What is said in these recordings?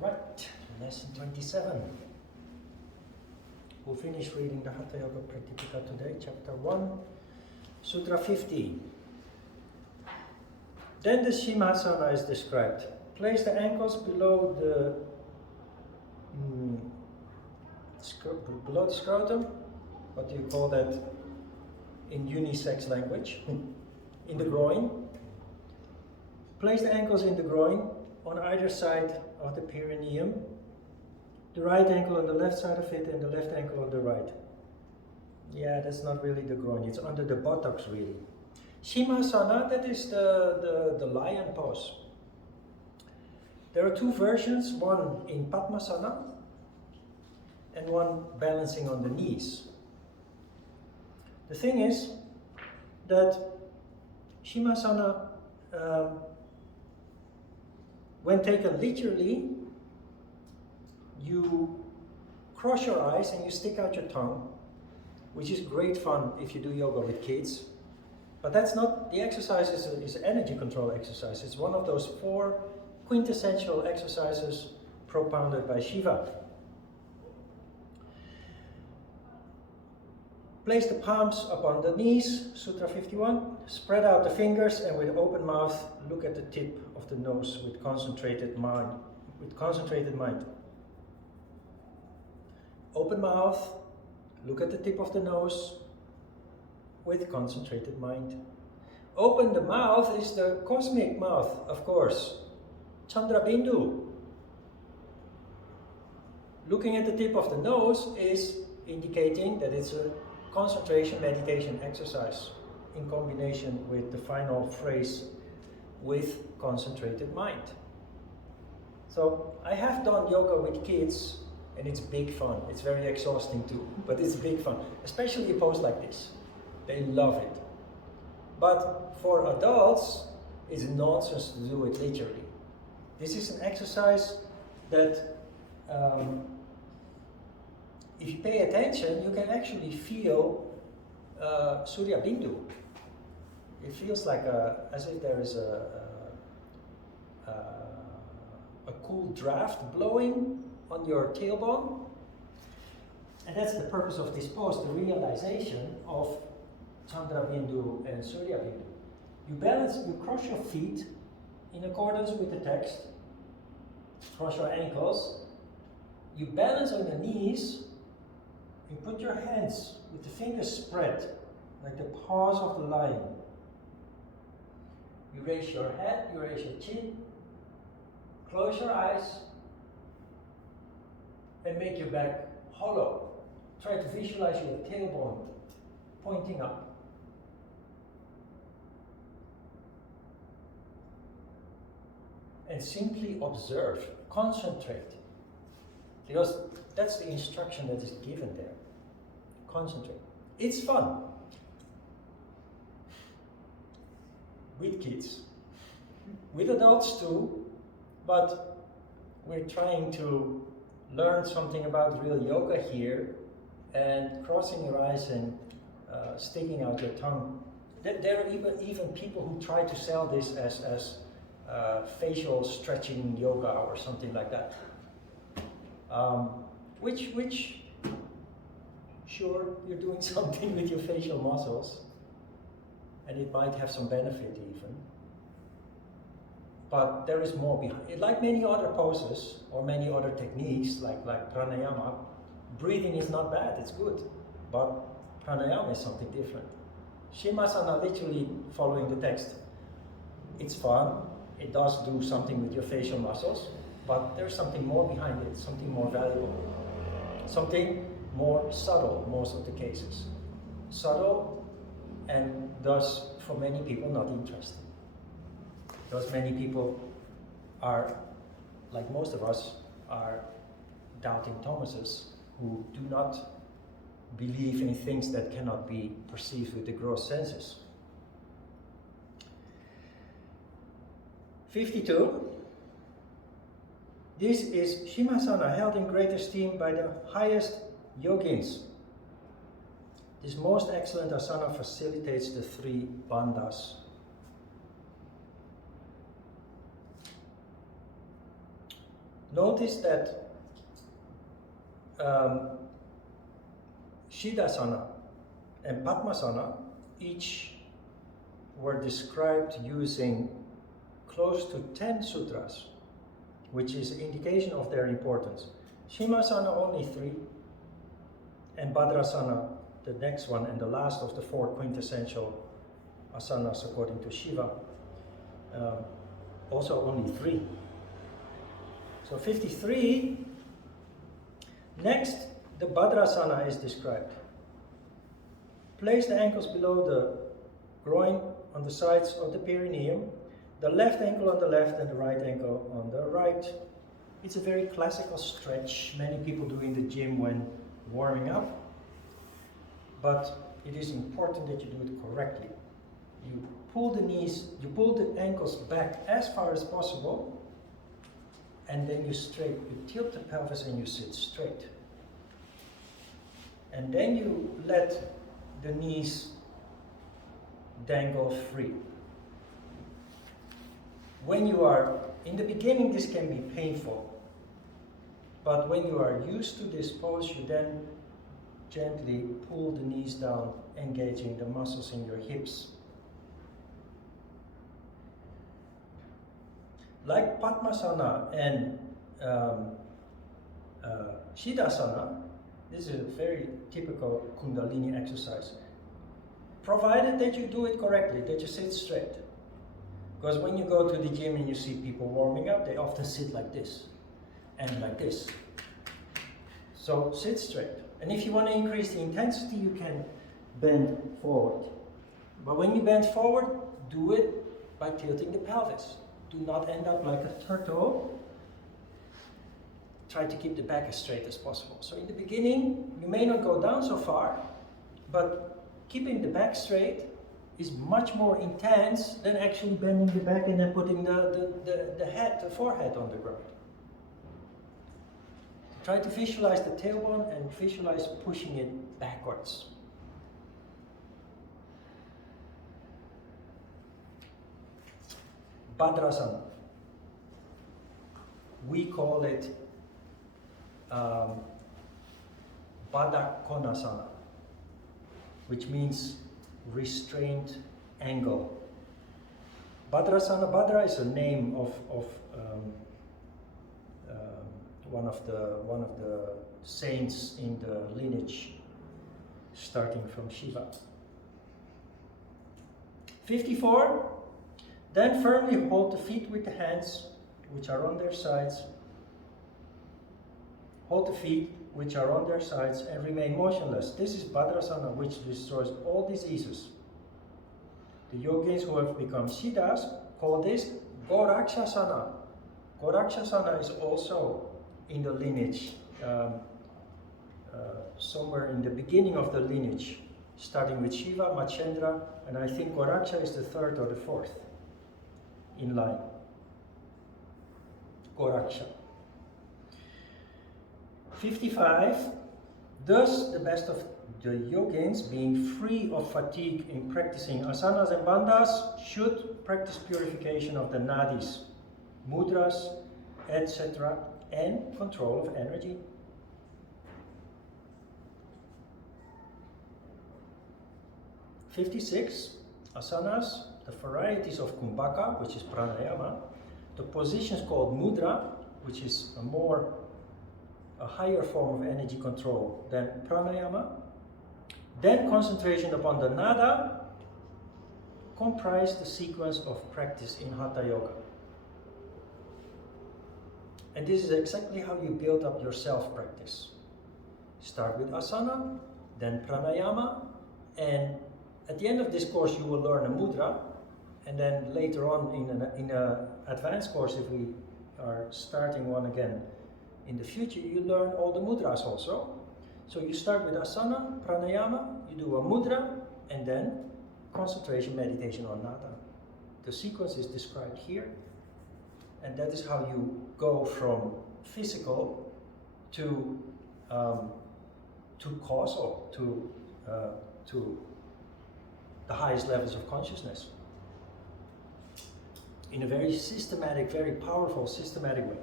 Right, lesson 27. We'll finish reading the Hatha Yoga Pradipika today, chapter 1, Sutra 50. Then the Simhasana is described. Place the ankles below the scrotum. What do you call that in unisex language? In the groin. Place the ankles in the groin on either side of the perineum. The right ankle on the left side of it and the left ankle on the right. Yeah, that's not really the groin, it's under the buttocks really. Simhasana, that is the lion pose. There are two versions, one in Padmasana and one balancing on the knees. The thing is that Simhasana, when taken literally, you cross your eyes and you stick out your tongue, which is great fun if you do yoga with kids. But that's not, the exercise is an energy control exercise. It's one of those 4 quintessential exercises propounded by Shiva. Place the palms upon the knees, Sutra 51. Spread out the fingers and with open mouth, look at the tip of the nose with concentrated mind. Open mouth, look at the tip of the nose with concentrated mind. Open the mouth is the cosmic mouth, of course. Chandra Bindu. Looking at the tip of the nose is indicating that it's a concentration meditation exercise in combination with the final phrase with concentrated mind. So I have done yoga with kids and it's big fun. It's very exhausting too, but it's big fun, especially a pose like this. They love it. But for adults, it's nonsense to do it literally. This is an exercise that if you pay attention, you can actually feel Surya Bindu. It feels like as if there is a cool draft blowing on your tailbone. And that's the purpose of this pose, the realization of Chandra Bindu and Surya Bindu. You balance, you cross your feet in accordance with the text, cross your ankles, you balance on your knees, you put your hands with the fingers spread, like the paws of the lion. You raise your head, you raise your chin, close your eyes, and make your back hollow. Try to visualize your tailbone pointing up. And simply observe, concentrate. Because that's the instruction that is given there. Concentrate. It's fun. With kids. With adults too. But we're trying to learn something about real yoga here. And crossing your eyes and sticking out your tongue. There are even people who try to sell this as facial stretching yoga or something like that. Which, sure, you're doing something with your facial muscles, and it might have some benefit even. But there is more behind it. Like many other poses or many other techniques, like pranayama, breathing is not bad, it's good. But pranayama is something different. Simhasana, literally following the text. It's fun, it does do something with your facial muscles, but there's something more behind it, something more valuable. Something more subtle, most of the cases. Subtle, and thus, for many people, not interesting. Because many people are, like most of us, are doubting Thomases who do not believe in things that cannot be perceived with the gross senses. 52. This is Simhasana, held in great esteem by the highest yogins. This most excellent asana facilitates the 3 bandhas. Notice that Siddhasana and Padmasana each were described using close to 10 sutras, which is an indication of their importance. Shimasana only 3, and Bhadrasana, the next one and the last of the 4 quintessential asanas according to Shiva, also only 3. So 53. Next, the Bhadrasana is described. Place the ankles below the groin on the sides of the perineum, the left ankle on the left and the right ankle on the right. It's a very classical stretch many people do in the gym when warming up, but it is important that you do it correctly. You pull the knees, you pull the ankles back as far as possible, and then you tilt the pelvis and you sit straight. And then you let the knees dangle free. When you are, in the beginning this can be painful, but when you are used to this pose, you then gently pull the knees down, engaging the muscles in your hips. Like Padmasana and Siddhasana, this is a very typical Kundalini exercise. Provided that you do it correctly, that you sit straight. Because when you go to the gym and you see people warming up, they often sit like this and like this. So sit straight. And if you want to increase the intensity, you can bend forward. But when you bend forward, do it by tilting the pelvis. Do not end up like a turtle. Try to keep the back as straight as possible. So in the beginning, you may not go down so far, but keeping the back straight is much more intense than actually bending the back and then putting the forehead on the ground. Try to visualize the tailbone and visualize pushing it backwards. Bhadrasana. We call it Bhadakonasana, which means restrained angle. Bhadrasana, Bhadra is a name of one of the saints in the lineage, starting from Shiva. 54. Then firmly hold the feet with the hands, which are on their sides. Hold the feet, which are on their sides, and remain motionless. This is Bhadrasana, which destroys all diseases. The yogis who have become Siddhas call this Gorakshasana. Gorakshasana is also in the lineage, somewhere in the beginning of the lineage, starting with Shiva, Machendra, and I think Goraksha is the 3rd or the 4th in line. Goraksha. 55. Thus, the best of the yogins, being free of fatigue in practicing asanas and bandhas, should practice purification of the nadis, mudras, etc., and control of energy. 56. Asanas, the varieties of kumbhaka, which is pranayama, the positions called mudra, which is a higher form of energy control than pranayama, then concentration upon the nada, comprise the sequence of practice in Hatha Yoga. And this is exactly how you build up your self-practice. Start with asana, then pranayama, and at the end of this course you will learn a mudra, and then later on in an advanced course, if we are starting one again in the future, you learn all the mudras also. So you start with asana, pranayama, you do a mudra, and then concentration, meditation on nada. The sequence is described here, and that is how you go from physical to causal, to the highest levels of consciousness in a very systematic, very powerful, systematic way.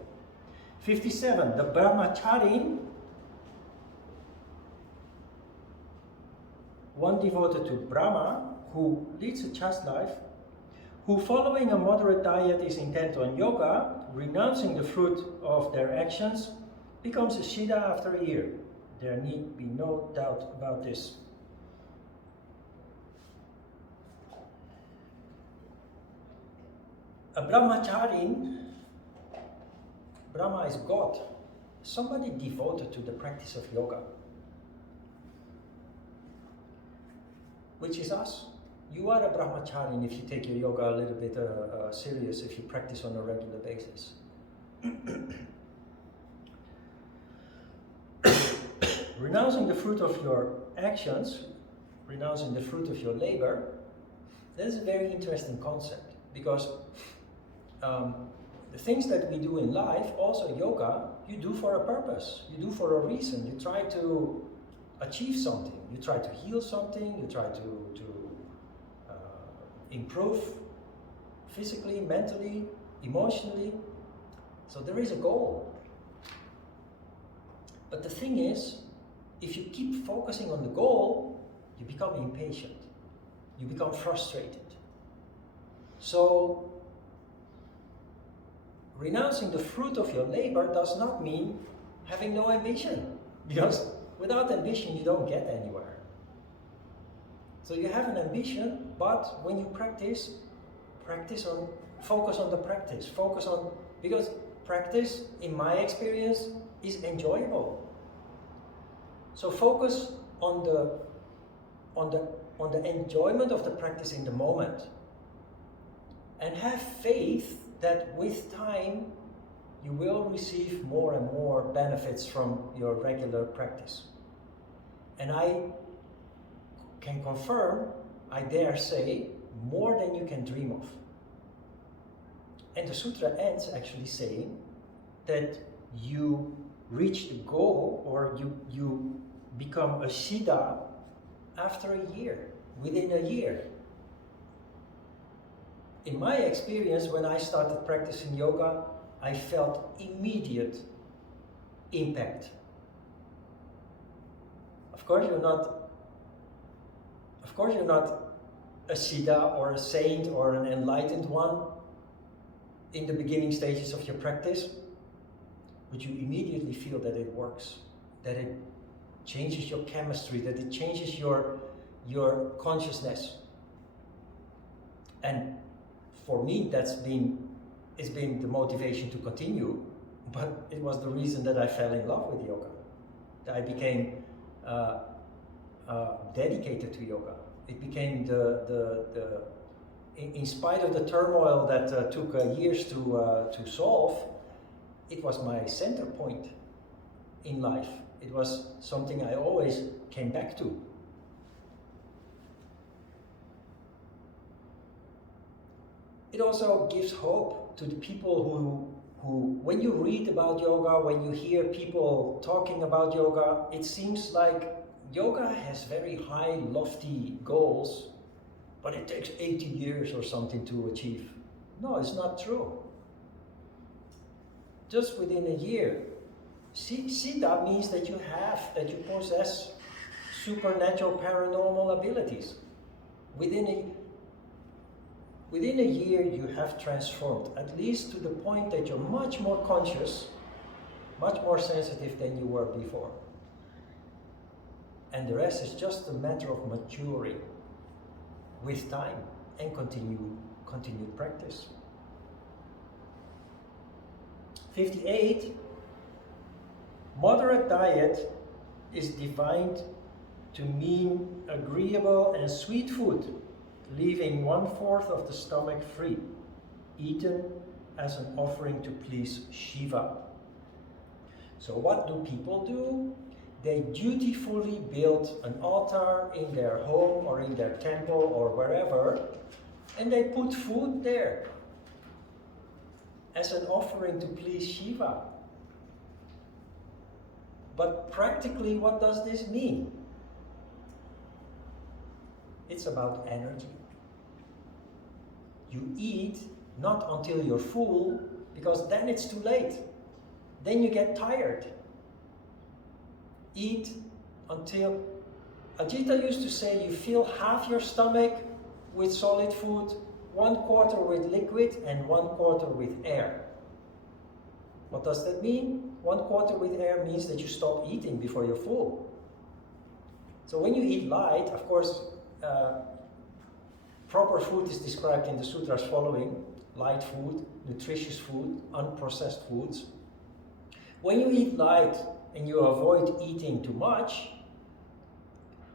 57. The Brahmacharyan, one devoted to Brahma, who leads a chaste life, who following a moderate diet is intent on yoga, renouncing the fruit of their actions, becomes a Siddha after a year. There need be no doubt about this. A Brahmacharyan, Brahma is God, somebody devoted to the practice of yoga, which is us. You are a Brahmacharyan if you take your yoga a little bit serious, if you practice on a regular basis. Renouncing the fruit of your actions, renouncing the fruit of your labor, that is a very interesting concept, because the things that we do in life, also yoga, you do for a purpose, you do for a reason. You try to achieve something, you try to heal something, you try to improve physically, mentally, emotionally. So there is a goal. But the thing is, if you keep focusing on the goal, you become impatient, you become frustrated. So renouncing the fruit of your labor does not mean having no ambition, because without ambition you don't get anywhere. So you have an ambition, but when you practice focus on the practice, because practice, in my experience, is enjoyable. So focus on the enjoyment of the practice in the moment, and have faith that with time you will receive more and more benefits from your regular practice. And I can confirm, I dare say, more than you can dream of. And the sutra ends actually saying that you reach the goal, or you become a Siddha after a year, within a year. In my experience, when I started practicing yoga, I felt immediate impact. Of course you're not a Siddha or a saint or an enlightened one in the beginning stages of your practice, but you immediately feel that it works, that it changes your chemistry, that it changes your consciousness. And for me, it's been the motivation to continue, but it was the reason that I fell in love with yoga. That I became dedicated to yoga. It became in spite of the turmoil that took years to solve, it was my center point in life. It was something I always came back to. It also gives hope to the people who, when you read about yoga, when you hear people talking about yoga, it seems like yoga has very high, lofty goals, but it takes 80 years or something to achieve. No, it's not true. Just within a year. Siddha means that you possess supernatural paranormal abilities. Within a year you have transformed, at least to the point that you're much more conscious, much more sensitive than you were before. And the rest is just a matter of maturing with time and continued practice. 58. Moderate diet is defined to mean agreeable and sweet food, leaving 1/4 of the stomach free, eaten as an offering to please Shiva. So what do people do? They dutifully build an altar in their home or in their temple or wherever, and they put food there as an offering to please Shiva. But practically, what does this mean? It's about energy. You eat not until you're full, because then it's too late. then you get tired. Eat until, Ajita used to say, you fill half your stomach with solid food, 1/4 with liquid, and 1/4 with air. What does that mean? 1/4 with air means that you stop eating before you're full. So when you eat light, of course, proper food is described in the sutras following: light food, nutritious food, unprocessed foods. When you eat light and you avoid eating too much,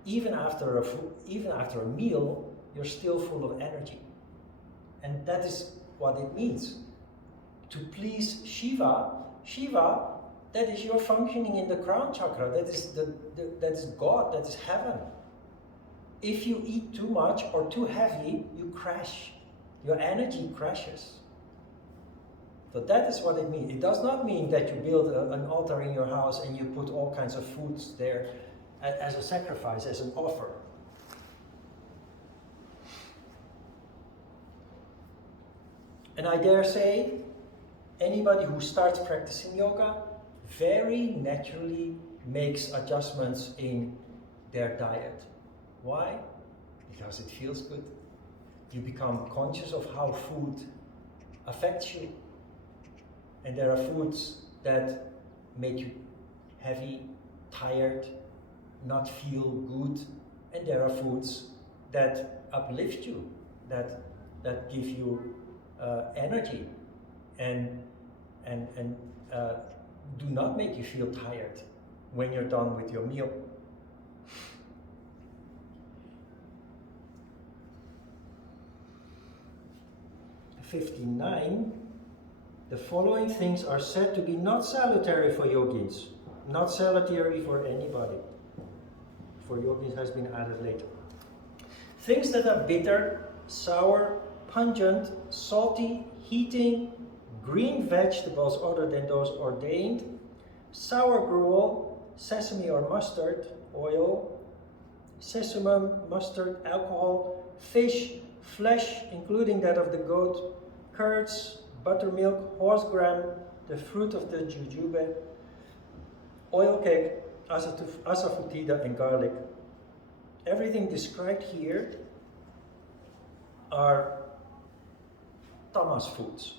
even after a meal, you're still full of energy. And that is what it means. To please Shiva, that is your functioning in the crown chakra. That is God, that is heaven. If you eat too much or too heavy, you crash. Your energy crashes. So that is what it means. It does not mean that you build an altar in your house and you put all kinds of foods there as a sacrifice, as an offer. And I dare say, anybody who starts practicing yoga very naturally makes adjustments in their diet. Why? Because it feels good. You become conscious of how food affects you. And there are foods that make you heavy, tired, not feel good. And there are foods that uplift you, that give you energy and do not make you feel tired when you're done with your meal. '59. The following things are said to be not salutary for yogins, not salutary for anybody. For yogins has been added later. Things that are bitter, sour, pungent, salty, heating, green vegetables other than those ordained, sour gruel, sesame or mustard oil, sesame, mustard, alcohol, fish, flesh, including that of the goat, curds, buttermilk, horse gram, the fruit of the jujube, oil cake, asafoetida, and garlic. Everything described here are tamas foods,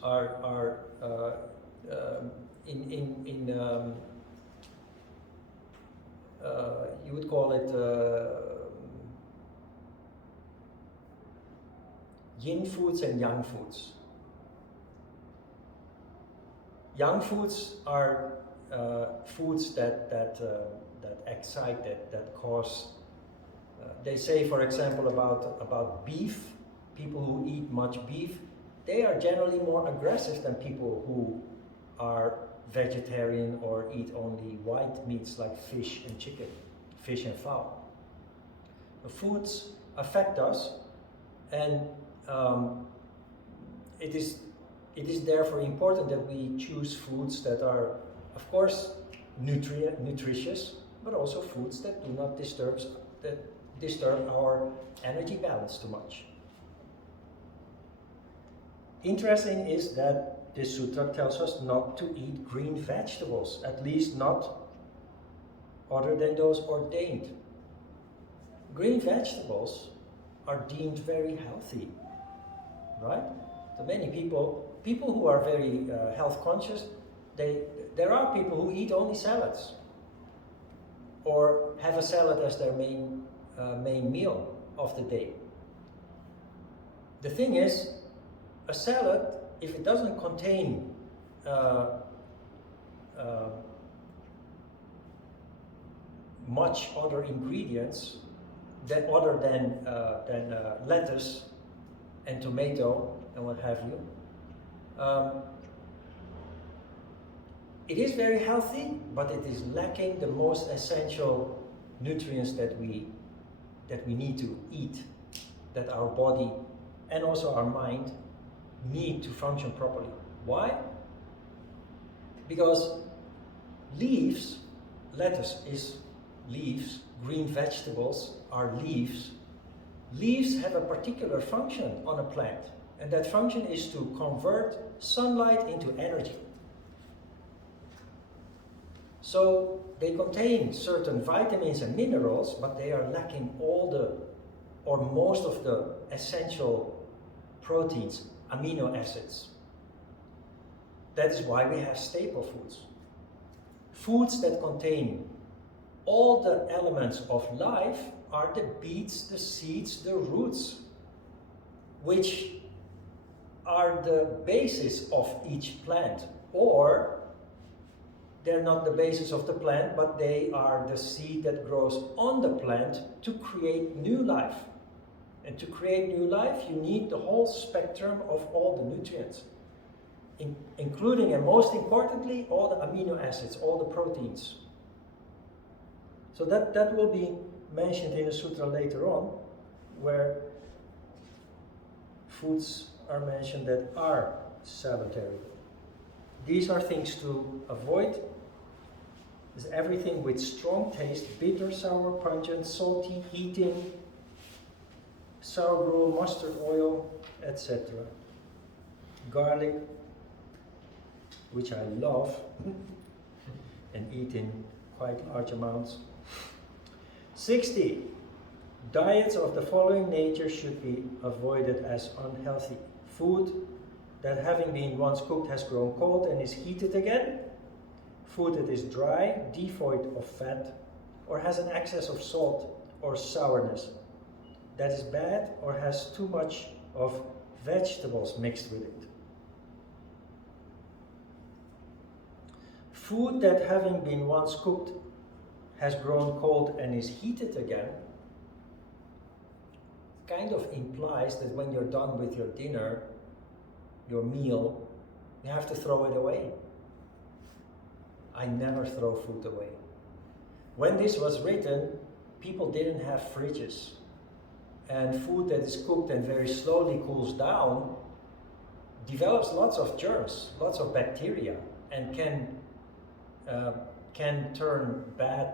you would call it yin foods and yang foods. Yang foods are foods that excite, that cause. They say, for example, about beef, people who eat much beef, they are generally more aggressive than people who are vegetarian or eat only white meats like fish and chicken, fish and fowl. The foods affect us, and it is therefore important that we choose foods that are, of course, nutritious, but also foods that do not disturb our energy balance too much. Interesting is that this sutra tells us not to eat green vegetables, at least not other than those ordained. Green vegetables are deemed very healthy, right? So many people who are very health conscious, there are people who eat only salads or have a salad as their main meal of the day. The thing is, a salad, if it doesn't contain much other ingredients other than lettuce and tomato and what have you, it is very healthy, but it is lacking the most essential nutrients that we need to eat, that our body and also our mind need to function properly. Why? Because leaves, lettuce is leaves, green vegetables are leaves. Leaves have a particular function on a plant, and that function is to convert sunlight into energy. So they contain certain vitamins and minerals, but they are lacking all the, or most of the essential proteins, amino acids. That is why we have staple foods. Foods that contain all the elements of life are the beets, the seeds, the roots, which are the basis of each plant. Or they're not the basis of the plant, but they are the seed that grows on the plant to create new life. And to create new life, you need the whole spectrum of all the nutrients, including, and most importantly, all the amino acids, all the proteins. So that will be mentioned in a sutra later on, where foods are mentioned that are salutary. These are things to avoid. Is everything with strong taste, bitter, sour, pungent, salty, heating, sour gruel, mustard oil, etc. Garlic, which I love and eat in quite large amounts. 60. Diets of the following nature should be avoided as unhealthy. Food that having been once cooked has grown cold and is heated again. Food that is dry, devoid of fat, or has an excess of salt or sourness. That is bad or has too much of vegetables mixed with it. Food that having been once cooked has grown cold and is heated again kind of implies that when you're done with your dinner, your meal, you have to throw it away. I never throw food away. When this was written, people didn't have fridges. And food that is cooked and very slowly cools down develops lots of germs, lots of bacteria, and can turn bad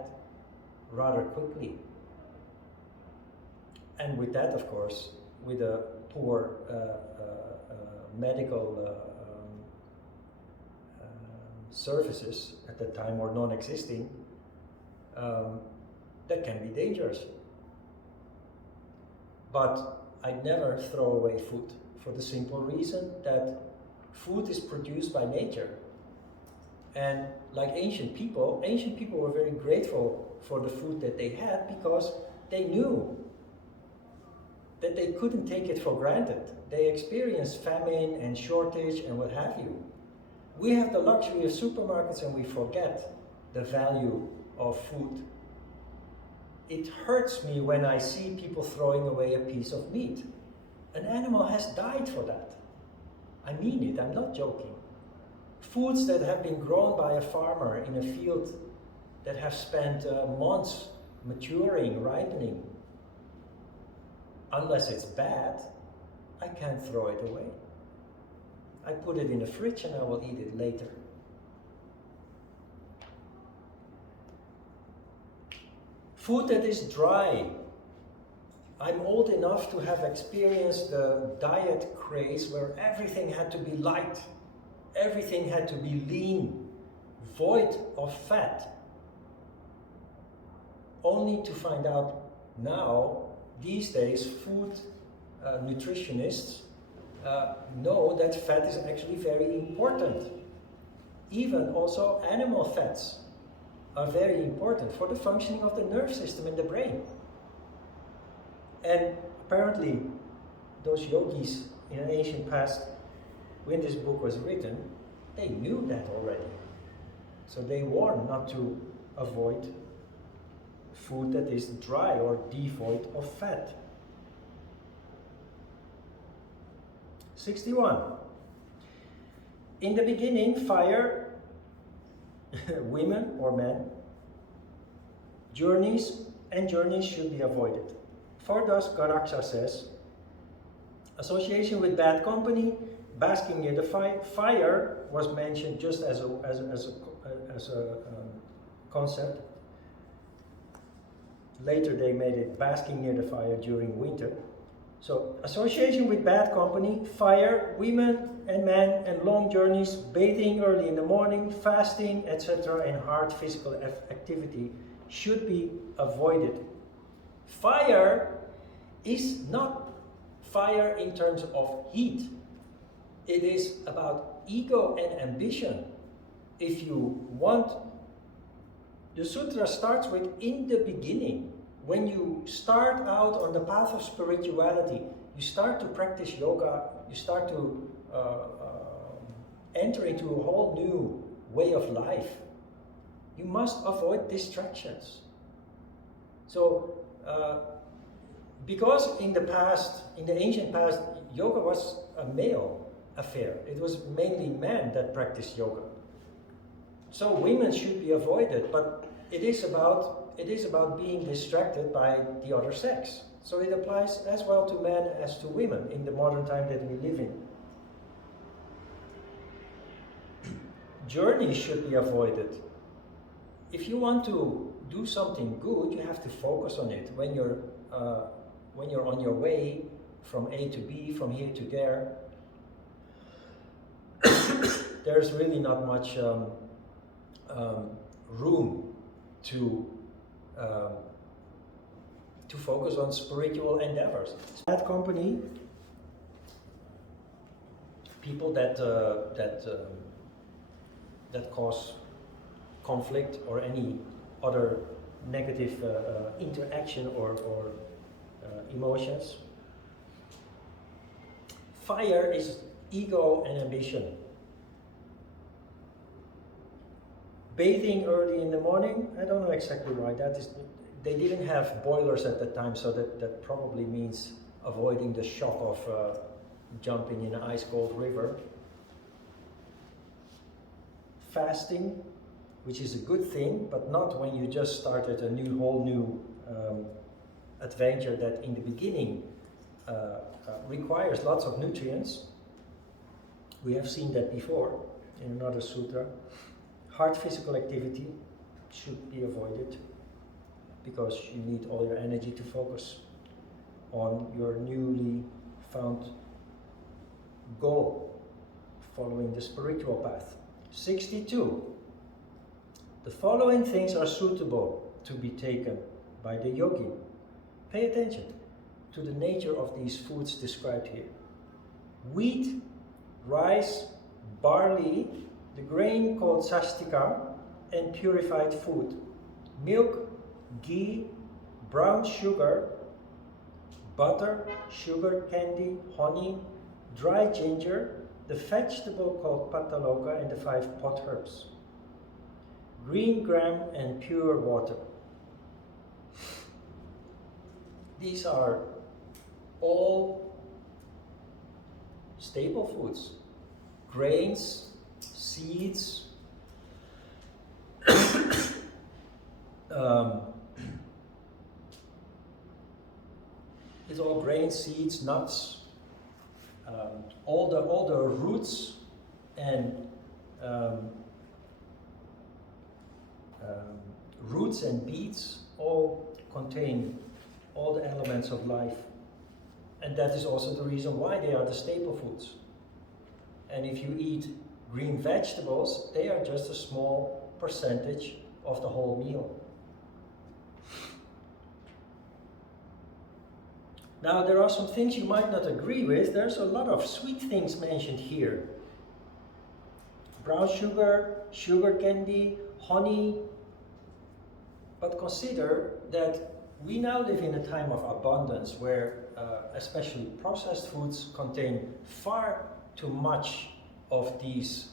rather quickly. And with that, of course, with a poor medical services at that time, or non-existing, that can be dangerous. But I never throw away food for the simple reason that food is produced by nature. And like ancient people were very grateful for the food that they had because they knew that they couldn't take it for granted. They experienced famine and shortage and what have you. We have the luxury of supermarkets and we forget the value of food. It hurts me when I see people throwing away a piece of meat. An animal has died for that. I mean it, I'm not joking. Foods that have been grown by a farmer in a field that have spent months maturing, ripening. Unless it's bad, I can't throw it away. I put it in the fridge and I will eat it later. Food that is dry. I'm old enough to have experienced the diet craze where everything had to be light, everything had to be lean, void of fat. Only to find out now, these days, food nutritionists know that fat is actually very important. Even also animal fats are very important for the functioning of the nerve system in the brain. And apparently, those yogis in an ancient past, when this book was written, they knew that already. So they warned not to avoid food that is dry or devoid of fat. 61. In the beginning, fire, women or men, journeys should be avoided. For thus, Garaksa says, association with bad company, basking near the fire was mentioned just as a concept. Later they made it basking near the fire during winter. So association with bad company, fire, women and men, and long journeys, bathing early in the morning, fasting, etc., and hard physical activity should be avoided. Fire is not fire in terms of heat. It is about ego and ambition. If you want, the sutra starts with in the beginning. When you start out on the path of spirituality, you start to practice yoga, you start to enter into a whole new way of life. You must avoid distractions. So, because in the ancient past, yoga was a male affair. It was mainly men that practiced yoga. So women should be avoided, but it is about being distracted by the other sex. So it applies as well to men as to women in the modern time that we live in. Journeys should be avoided. If you want to do something good, you have to focus on it. When you're on your way from A to B, from here to there, there's really not much room to focus on spiritual endeavors. Bad company, people that cause conflict or any other negative interaction or emotions. Fire is ego and ambition. Bathing early in the morning, I don't know exactly why that is. They didn't have boilers at the time, so that probably means avoiding the shock of jumping in an ice cold river. Fasting, which is a good thing, but not when you just started a whole new adventure that in the beginning requires lots of nutrients. We have seen that before in another sutra. Hard physical activity should be avoided because you need all your energy to focus on your newly found goal, following the spiritual path. 62. The following things are suitable to be taken by the yogi. Pay attention to the nature of these foods described here. Wheat, rice, barley, the grain called sastika, and purified food. Milk, ghee, brown sugar, butter, sugar candy, honey, dry ginger, the vegetable called pataloka, and the 5 pot herbs. Green gram and pure water. These are all staple foods. Grains, seeds, it's all grains, seeds, nuts, all the roots and beets all contain all the elements of life, and that is also the reason why they are the staple foods. And if you eat green vegetables, they are just a small percentage of the whole meal. Now, there are some things you might not agree with. There's a lot of sweet things mentioned here. Brown sugar, sugar candy, honey. But consider that we now live in a time of abundance where especially processed foods contain far too much of these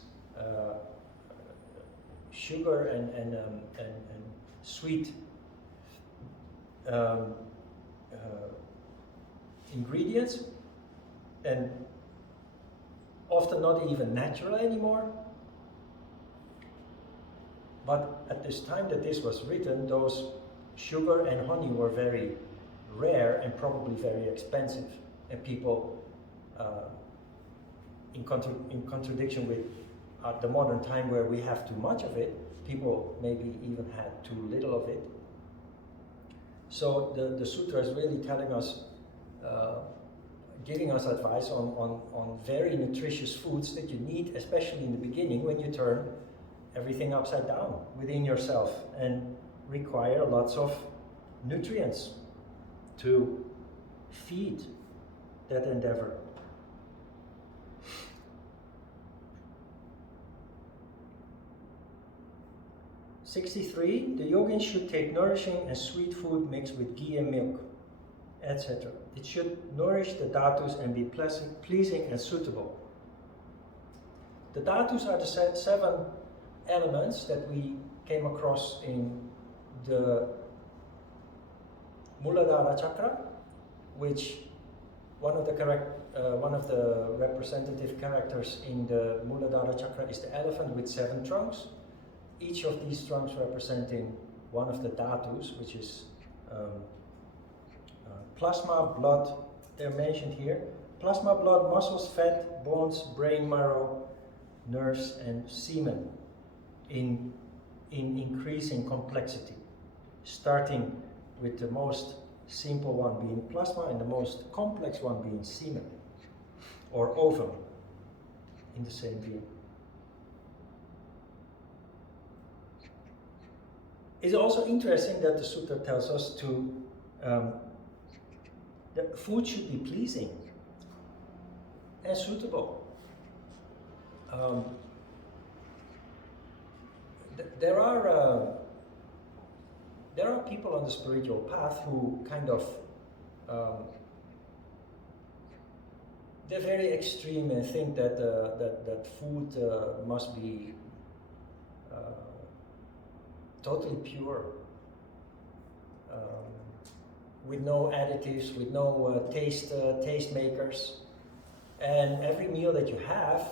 sugar and sweet ingredients, and often not even natural anymore. But at this time that this was written, those sugar and honey were very rare and probably very expensive, and people in contradiction with the modern time where we have too much of it, people maybe even had too little of it. So the sutra is really telling us giving us advice on very nutritious foods that you need, especially in the beginning when you turn everything upside down within yourself and require lots of nutrients to feed that endeavor. '63, the yogins should take nourishing and sweet food mixed with ghee and milk, etc. It should nourish the dhatus and be pleasing and suitable. The dhatus are the 7 elements that we came across in the Muladhara chakra, which one of the representative characters in the Muladhara chakra is the elephant with 7 trunks. Each of these trunks representing one of the dhatus, which is plasma, blood, they're mentioned here. Plasma, blood, muscles, fat, bones, brain marrow, nerves, and semen in increasing complexity, starting with the most simple one being plasma and the most complex one being semen or ovum in the same being. It's also interesting that the sutta tells us to that food should be pleasing and suitable. There are people on the spiritual path who kind of they're very extreme and think that that food must be totally pure, with no additives, with no taste makers, and every meal that you have,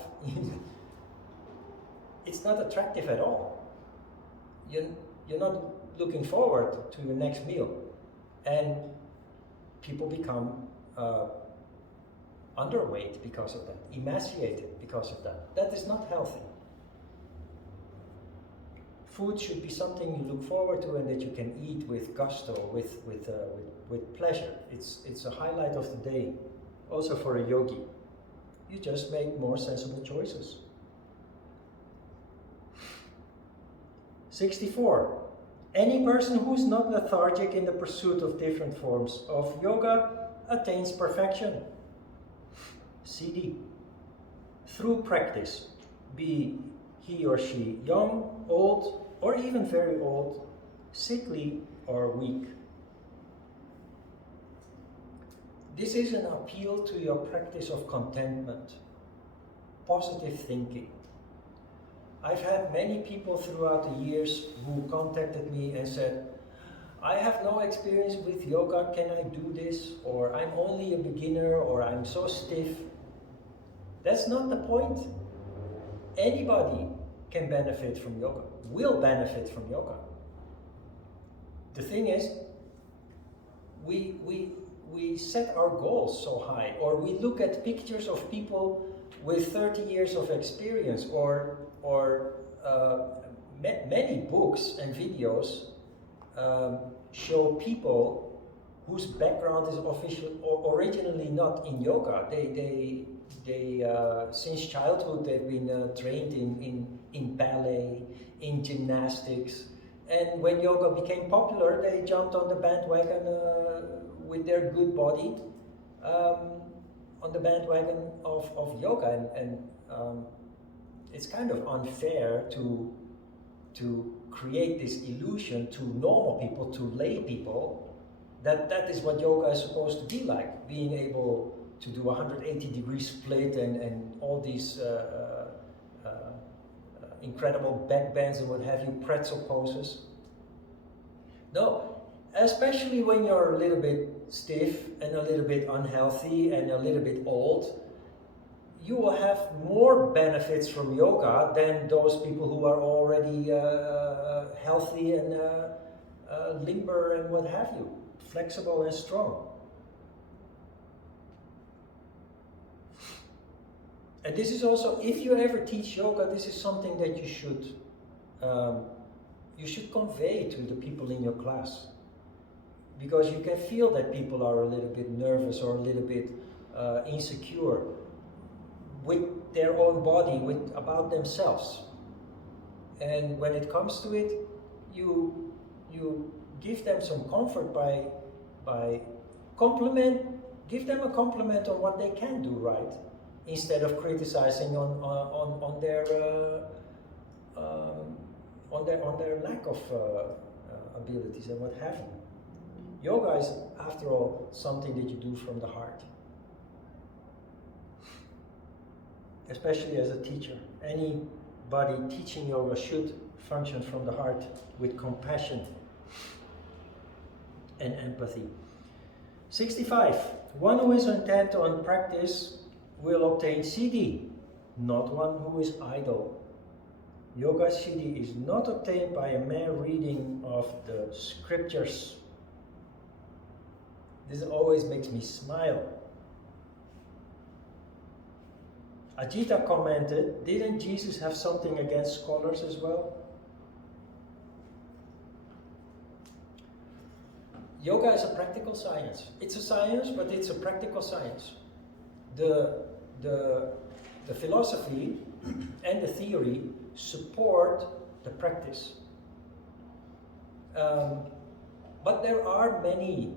it's not attractive at all. You're not looking forward to your next meal, and people become underweight because of that, emaciated because of that. That is not healthy. Food should be something you look forward to and that you can eat with gusto, with pleasure. It's a highlight of the day, also for a yogi. You just make more sensible choices. 64. Any person who's not lethargic in the pursuit of different forms of yoga attains perfection. CD. Through practice, be he or she young, old, or even very old, sickly or weak. This is an appeal to your practice of contentment, positive thinking. I've had many people throughout the years who contacted me and said, I have no experience with yoga, can I do this? Or I'm only a beginner, or I'm so stiff. That's not the point. Anybody can benefit from yoga, will benefit from yoga. The thing is, we set our goals so high, or we look at pictures of people with 30 years of experience, or many books and videos show people whose background is originally not in yoga. They since childhood they've been trained in ballet, in gymnastics, and when yoga became popular, they jumped on the bandwagon with their good body on the bandwagon of yoga, and it's kind of unfair to create this illusion to normal people, to lay people, that is what yoga is supposed to be like, being able to do a 180-degree split and all these incredible back bends and what have you, pretzel poses. No, especially when you're a little bit stiff and a little bit unhealthy and a little bit old, you will have more benefits from yoga than those people who are already healthy and limber and what have you, flexible and strong. And this is also, if you ever teach yoga, this is something that you should convey to the people in your class, because you can feel that people are a little bit nervous or a little bit insecure with their own body, about themselves. And when it comes to it, you give them some comfort by give them a compliment on what they can do right, instead of criticizing on their lack of abilities and what have you. Yoga is, after all, something that you do from the heart. Especially as a teacher. Anybody teaching yoga should function from the heart with compassion and empathy. 65. One who is intent on practice will obtain siddhi, not one who is idle. Yoga siddhi is not obtained by a mere reading of the scriptures. This always makes me smile. Ajita commented, didn't Jesus have something against scholars as well? Yoga is a practical science. It's a science, but it's a practical science. The philosophy and the theory support the practice. But there are many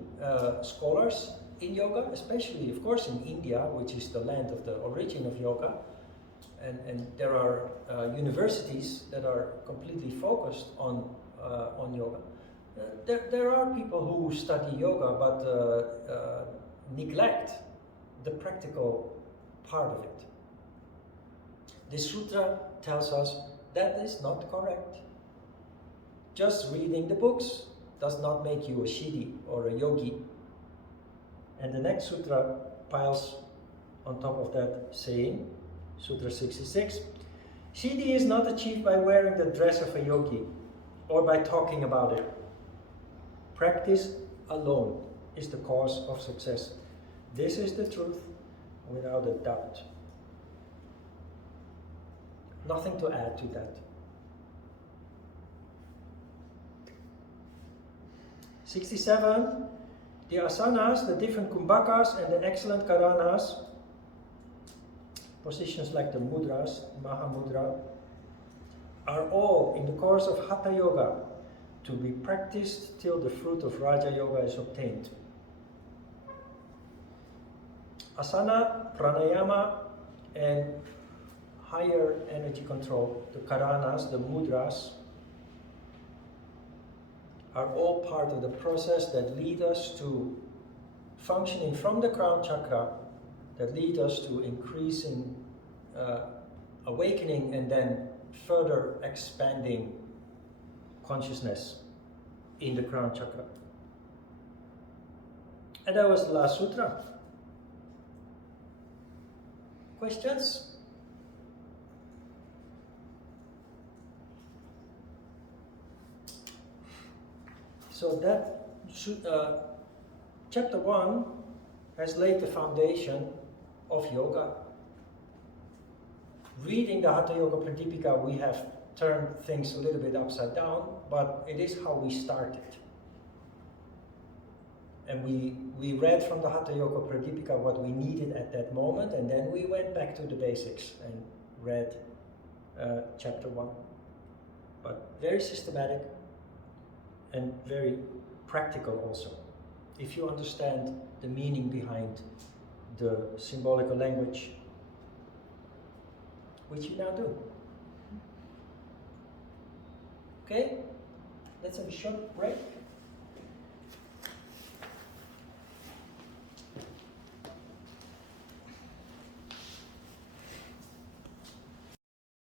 scholars in yoga, especially, of course, in India, which is the land of the origin of yoga. And there are universities that are completely focused on yoga. There are people who study yoga but neglect the practical part of it. This sutra tells us that is not correct. Just reading the books does not make you a siddhi or a yogi. And the next sutra piles on top of that saying, Sutra 66, siddhi is not achieved by wearing the dress of a yogi or by talking about it. Practice alone is the cause of success. This is the truth without a doubt. Nothing to add to that. 67. The asanas, the different kumbhakas and the excellent karanas, positions like the mudras, Mahamudra, are all in the course of Hatha Yoga to be practiced till the fruit of Raja Yoga is obtained. Asana, pranayama, and higher energy control, the karanas, the mudras, are all part of the process that lead us to functioning from the crown chakra, that lead us to increasing awakening and then further expanding consciousness in the crown chakra. And that was the last sutra. Questions? So that chapter 1 has laid the foundation of yoga. Reading the Hatha Yoga Pradipika, we have turned things a little bit upside down, but it is how we started. And we read from the Hatha Yoga Pradipika what we needed at that moment, and then we went back to the basics and read chapter 1. But very systematic and very practical also. If you understand the meaning behind the symbolical language, which you now do. Okay, let's have a short break.